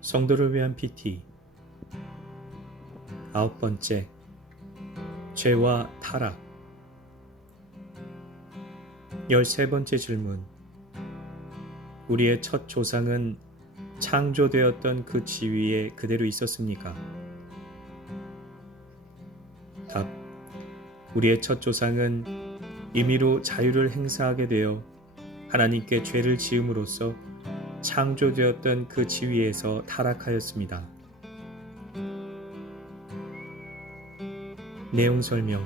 성도를 위한 PT 아홉 번째, 죄와 타락. 13번째 질문. 우리의 첫 조상은 창조되었던 그 지위에 그대로 있었습니까? 답. 우리의 첫 조상은 임의로 자유를 행사하게 되어 하나님께 죄를 지음으로써 창조되었던 그 지위에서 타락하였습니다. 내용 설명.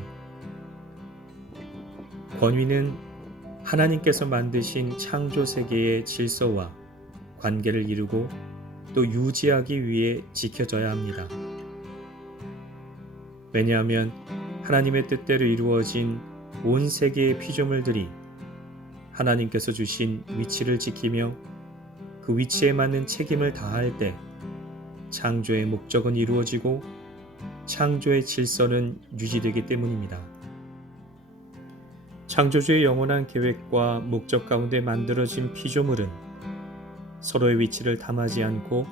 권위는 하나님께서 만드신 창조 세계의 질서와 관계를 이루고 또 유지하기 위해 지켜져야 합니다. 왜냐하면 하나님의 뜻대로 이루어진 온 세계의 피조물들이 하나님께서 주신 위치를 지키며 그 위치에 맞는 책임을 다할 때 창조의 목적은 이루어지고 창조의 질서는 유지되기 때문입니다. 창조주의 영원한 계획과 목적 가운데 만들어진 피조물은 서로의 위치를 탐하지 않고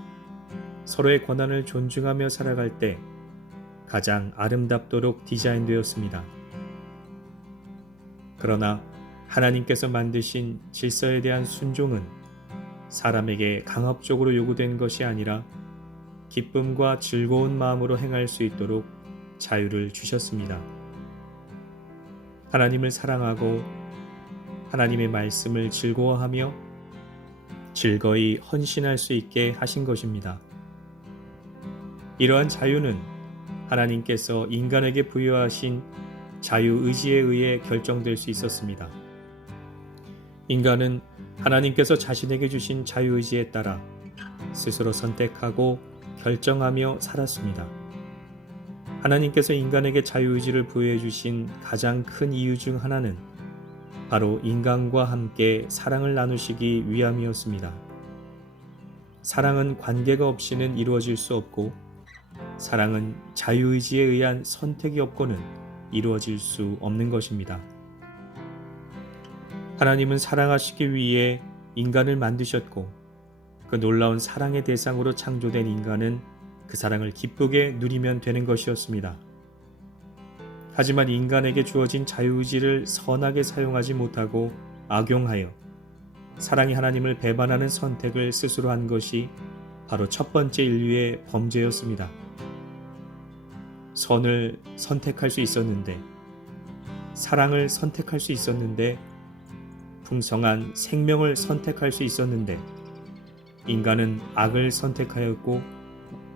서로의 권한을 존중하며 살아갈 때 가장 아름답도록 디자인되었습니다. 그러나 하나님께서 만드신 질서에 대한 순종은 사람에게 강압적으로 요구된 것이 아니라 기쁨과 즐거운 마음으로 행할 수 있도록 자유를 주셨습니다. 하나님을 사랑하고 하나님의 말씀을 즐거워하며 즐거이 헌신할 수 있게 하신 것입니다. 이러한 자유는 하나님께서 인간에게 부여하신 자유의지에 의해 결정될 수 있었습니다. 인간은 하나님께서 자신에게 주신 자유의지에 따라 스스로 선택하고 결정하며 살았습니다. 하나님께서 인간에게 자유의지를 부여해 주신 가장 큰 이유 중 하나는 바로 인간과 함께 사랑을 나누시기 위함이었습니다. 사랑은 관계가 없이는 이루어질 수 없고 사랑은 자유의지에 의한 선택이 없고는 이루어질 수 없는 것입니다. 하나님은 사랑하시기 위해 인간을 만드셨고 그 놀라운 사랑의 대상으로 창조된 인간은 그 사랑을 기쁘게 누리면 되는 것이었습니다. 하지만 인간에게 주어진 자유의지를 선하게 사용하지 못하고 악용하여 사랑이 하나님을 배반하는 선택을 스스로 한 것이 바로 첫 번째 인류의 범죄였습니다. 선을 선택할 수 있었는데, 사랑을 선택할 수 있었는데, 풍성한 생명을 선택할 수 있었는데 인간은 악을 선택하였고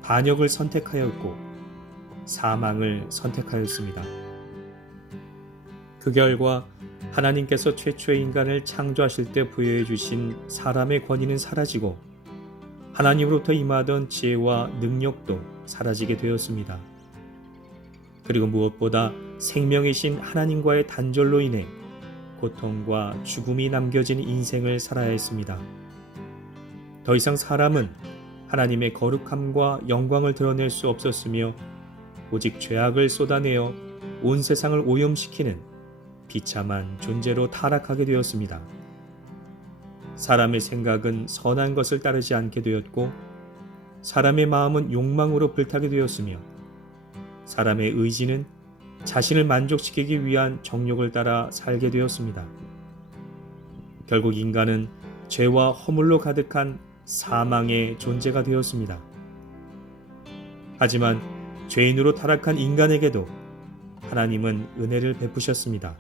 반역을 선택하였고 사망을 선택하였습니다. 그 결과 하나님께서 최초의 인간을 창조하실 때 부여해 주신 사람의 권위는 사라지고 하나님으로부터 임하던 지혜와 능력도 사라지게 되었습니다. 그리고 무엇보다 생명이신 하나님과의 단절로 인해 고통과 죽음이 남겨진 인생을 살아야 했습니다. 더 이상 사람은 하나님의 거룩함과 영광을 드러낼 수 없었으며 오직 죄악을 쏟아내어 온 세상을 오염시키는 비참한 존재로 타락하게 되었습니다. 사람의 생각은 선한 것을 따르지 않게 되었고 사람의 마음은 욕망으로 불타게 되었으며 사람의 의지는 자신을 만족시키기 위한 정욕을 따라 살게 되었습니다. 결국 인간은 죄와 허물로 가득한 사망의 존재가 되었습니다. 하지만 죄인으로 타락한 인간에게도 하나님은 은혜를 베푸셨습니다.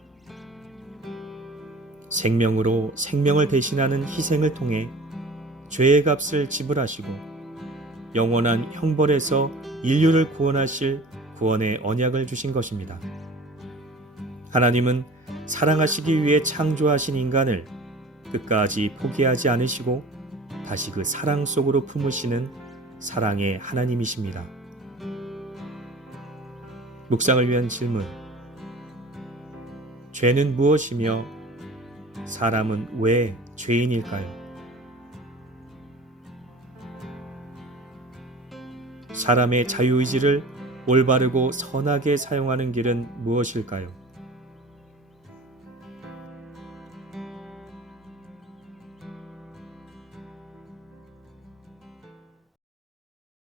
생명으로 생명을 대신하는 희생을 통해 죄의 값을 지불하시고 영원한 형벌에서 인류를 구원하실 구원의 언약을 주신 것입니다. 하나님은 사랑하시기 위해 창조하신 인간을 끝까지 포기하지 않으시고 다시 그 사랑 속으로 품으시는 사랑의 하나님이십니다. 묵상을 위한 질문. 죄는 무엇이며 사람은 왜 죄인일까요? 사람의 자유의지를 올바르고 선하게 사용하는 길은 무엇일까요?